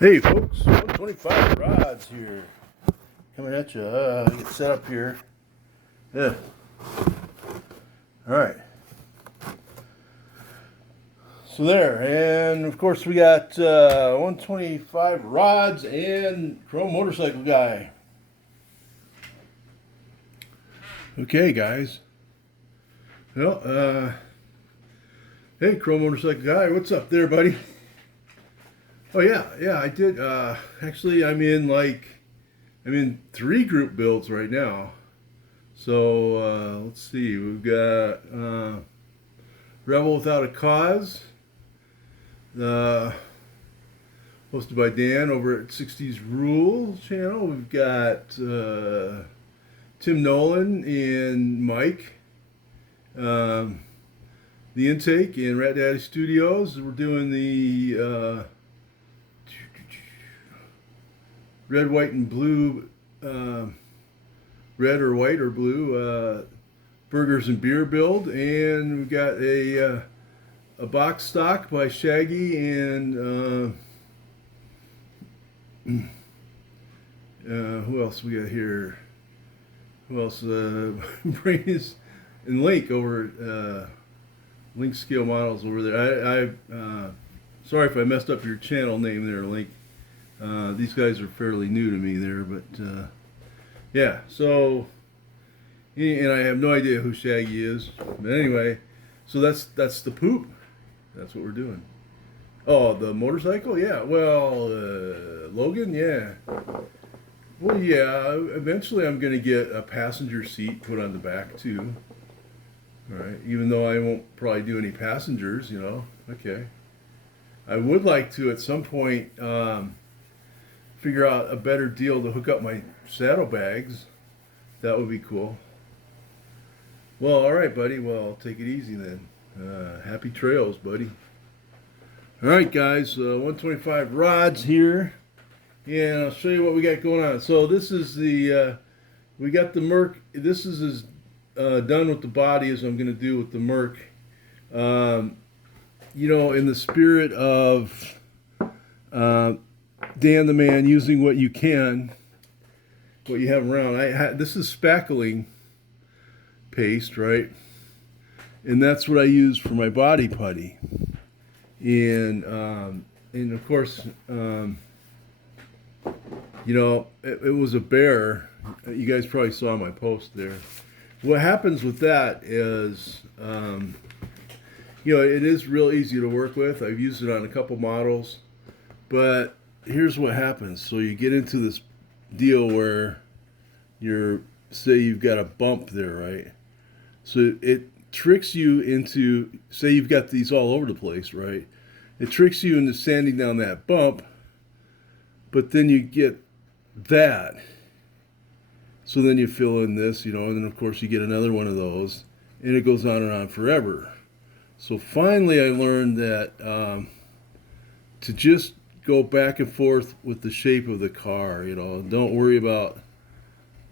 Hey folks, 125 rods here, coming at you. Get set up here. Yeah. All right. So there, and of course we got 125 rods and Chrome Motorcycle Guy. Okay, guys. Well, hey Chrome Motorcycle Guy, what's up there, buddy? Oh yeah, I did. Actually, I'm in 3 group builds right now. So let's see, we've got Rebel Without a Cause, hosted by Dan over at 60s Rule channel. We've got Tim Nolan and Mike, um, The Intake and Rat Daddy Studios. We're doing the red, white, and blue, red or white or blue burgers and beer build, and we've got a box stock by Shaggy and who else we got here? Who else? Brain is and Link over at Link Scale Models over there. Sorry if I messed up your channel name there, Link. These guys are fairly new to me there, but yeah. So, and I have no idea who Shaggy is. But anyway, so that's the poop. That's what we're doing. Oh, the motorcycle? Yeah. Well, Logan? Yeah. Well, yeah. Eventually, I'm gonna get a passenger seat put on the back too. All right. Even though I won't probably do any passengers, you know. Okay. I would like to at some point figure out a better deal to hook up my saddlebags. That would be cool. Well, all right, buddy. Well, take it easy then. Happy trails, buddy. All right, guys. 125 rods here, and I'll show you what we got going on. So this is the we got the Merc. This is as done with the body as I'm going to do with the Merc. Um, you know, in the spirit of Dan the Man, using what you can, what you have around. This is spackling paste, right? And that's what I use for my body putty. And of course, you know, it was a bear. You guys probably saw my post there. What happens with that is, you know, it is real easy to work with. I've used it on a couple models, but here's what happens. So you get into this deal where say you've got a bump there, right? So it tricks you into, say you've got these all over the place, right? It tricks you into sanding down that bump, but then you get that. So then you fill in this, you know, and then of course you get another one of those, and it goes on and on forever. So finally I learned that to just go back and forth with the shape of the car, you know, don't worry about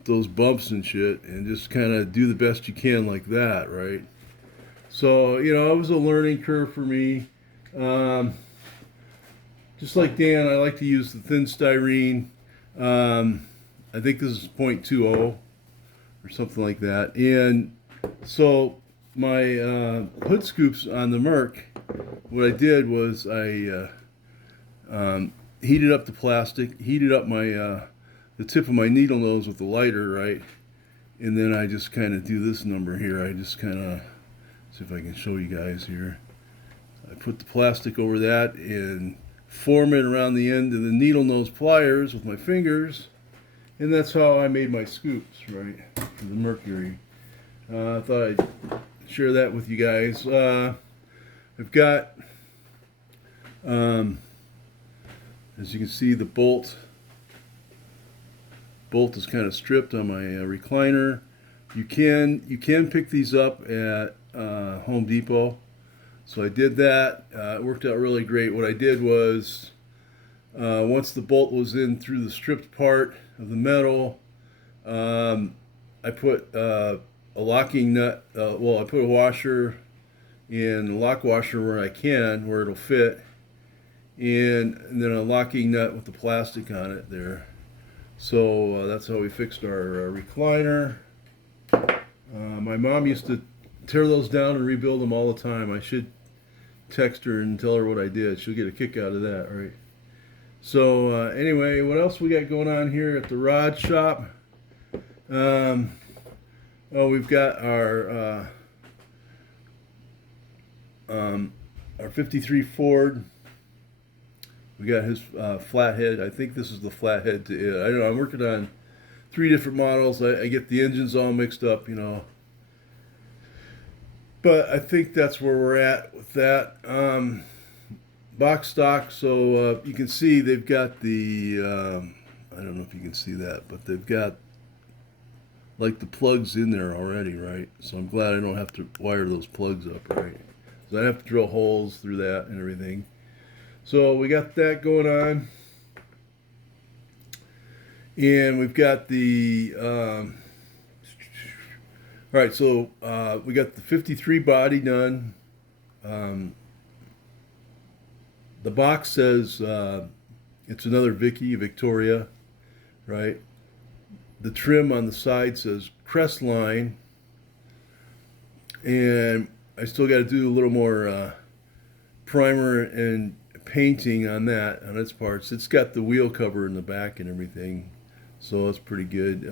those bumps and shit, and just kind of do the best you can like that, right? So, you know, it was a learning curve for me. Um, just like Dan, I like to use the thin styrene. I think this is 0.20 or something like that. And so my hood scoops on the Merc, what I did was I heated up the plastic, heated up my the tip of my needle nose with the lighter, right? And then I just kind of do this number here. I just kind of see if I can show you guys here. I put the plastic over that and form it around the end of the needle nose pliers with my fingers, and that's how I made my scoops, right, for the Mercury. I thought I'd share that with you guys. I've got, as you can see, the bolt is kind of stripped on my recliner. You can pick these up at Home Depot. So I did that. It worked out really great. What I did was, once the bolt was in through the stripped part of the metal, I put a locking nut. Well, I put a washer in the lock washer where I can, where it'll fit, and then a locking nut with the plastic on it there. So that's how we fixed our recliner. My mom used to tear those down and rebuild them all the time. I should text her and tell her what I did. She'll get a kick out of that, right? So anyway, what else we got going on here at the rod shop? Oh, we've got our 53 Ford. We got his flathead. I think this is the flathead to it. I don't know. I'm working on 3 different models. I get the engines all mixed up, you know. But I think that's where we're at with that. Box stock. So you can see they've got the, I don't know if you can see that, but they've got like the plugs in there already, right? So I'm glad I don't have to wire those plugs up, right? So I have to drill holes through that and everything. So we got that going on. And we've got the, all right, so we got the 53 body done. The box says it's another Victoria, right? The trim on the side says Crestline. And I still got to do a little more primer and painting on that, on its parts. It's got the wheel cover in the back and everything, so that's pretty good.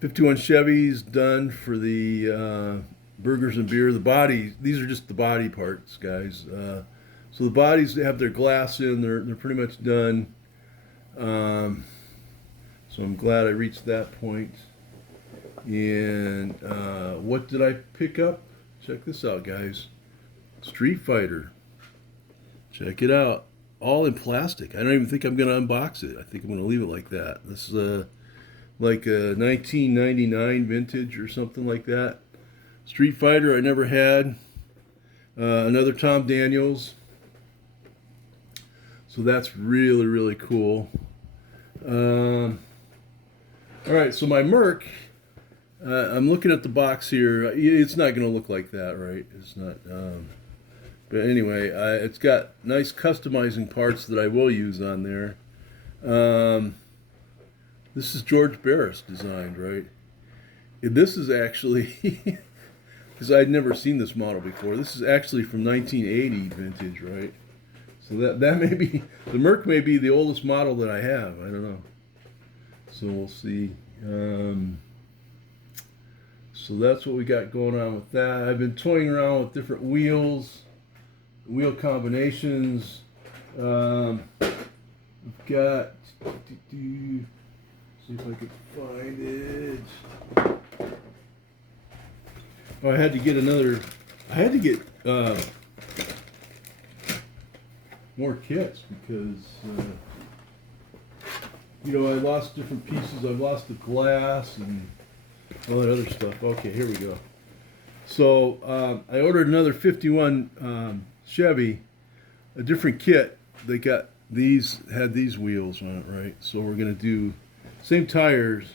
51 Chevy's done for the burgers and beer. The body, these are just the body parts, guys. So the bodies have their glass in. They're pretty much done. So I'm glad I reached that point. And what did I pick up? Check this out, guys. Street Fighter. Check it out. All in plastic. I don't even think I'm going to unbox it. I think I'm going to leave it like that. This is like a 1999 vintage or something like that. Street Fighter I never had. Another Tom Daniels. So that's really, really cool. All right, so my Merc, I'm looking at the box here. It's not going to look like that, right? It's not. But anyway, it's got nice customizing parts that I will use on there. This is George Barris designed, right? This is actually, because I'd never seen this model before. This is actually from 1980 vintage, right? So that may be, the Merc may be the oldest model that I have. I don't know. So we'll see. So that's what we got going on with that. I've been toying around with different wheels, wheel combinations. We've got, see if I can find it. Oh, I had to get more kits because, you know, I lost different pieces. I've lost the glass and all that other stuff. Okay, here we go. So I ordered another 51 Chevy, a different kit. They got had these wheels on it, right? So we're gonna do same tires,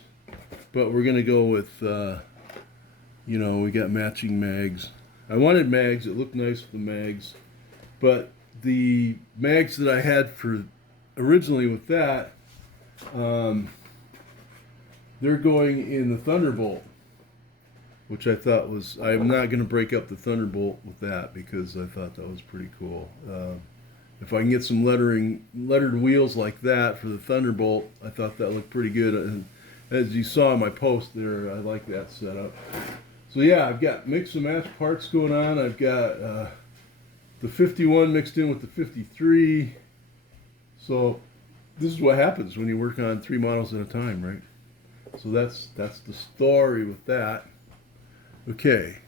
but we're gonna go with, you know, we got matching mags. I wanted mags. It looked nice with the mags, but the mags that I had for originally with that, they're going in the Thunderbolt, which I thought was, I'm not going to break up the Thunderbolt with that because I thought that was pretty cool. If I can get some lettered wheels like that for the Thunderbolt, I thought that looked pretty good. And as you saw in my post there, I like that setup. So yeah, I've got mix and match parts going on. I've got the 51 mixed in with the 53. So this is what happens when you work on 3 models at a time, right? So that's the story with that. Okay,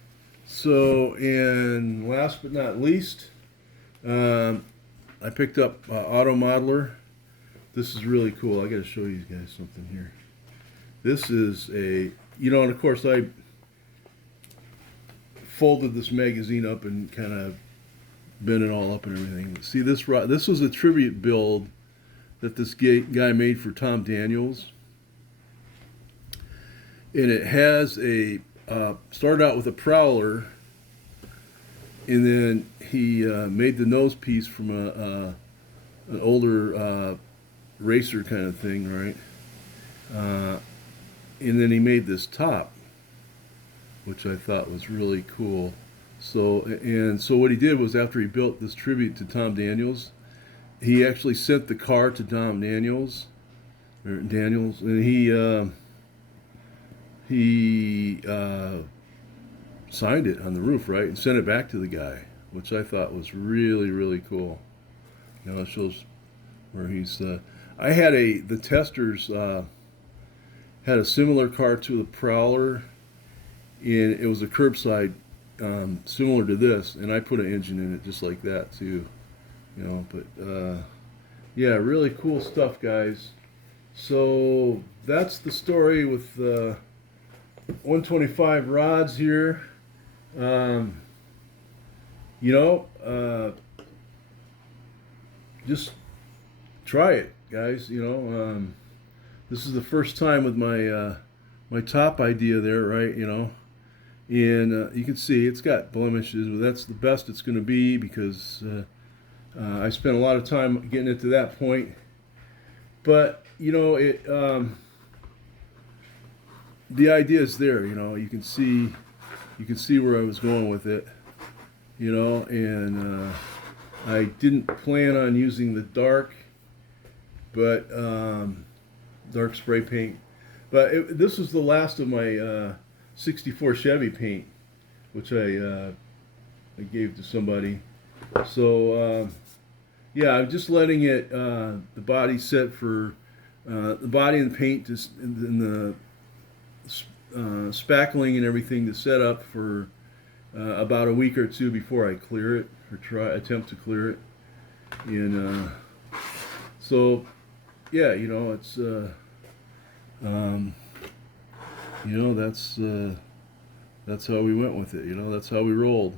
so and last but not least, I picked up Auto Modeler. This is really cool. I got to show you guys something here. This is a, you know, and of course I folded this magazine up and kind of bent it all up and everything. See this? This was a tribute build that this guy made for Tom Daniels, and it has a started out with a Prowler, and then he made the nose piece from an older racer kind of thing, right? And then he made this top, which I thought was really cool. So what he did was, after he built this tribute to Tom Daniels, he actually sent the car to Tom Daniels, and he signed it on the roof, right, and sent it back to the guy, which I thought was really, really cool. You know, it shows where he's. I had the testers had a similar car to the Prowler, and it was a curbside, similar to this, and I put an engine in it just like that too. You know, but yeah, really cool stuff, guys. So that's the story with 125 rods here. Um, you know, just try it, guys. You know, this is the first time with my top idea there, right? You know, and you can see it's got blemishes, but that's the best it's going to be, because I spent a lot of time getting it to that point. But you know, the idea is there. You know, you can see where I was going with it. You know, and I didn't plan on using the dark, but dark spray paint. But this was the last of my 64 Chevy paint, which I gave to somebody. So yeah, I'm just letting it the body set for the body and the paint and the spackling and everything to set up for about a week or two before I clear it, or attempt to clear it. And so yeah, you know, it's you know, that's how we went with it. You know, that's how we rolled.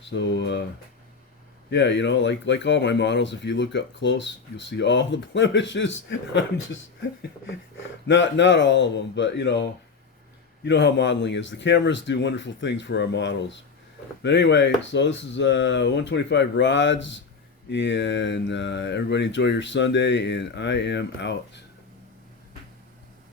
So yeah, you know, like all my models, if you look up close, you'll see all the blemishes. I'm just not all of them, but you know how modeling is. The cameras do wonderful things for our models. But anyway, so this is 125 rods, and everybody enjoy your Sunday, and I am out.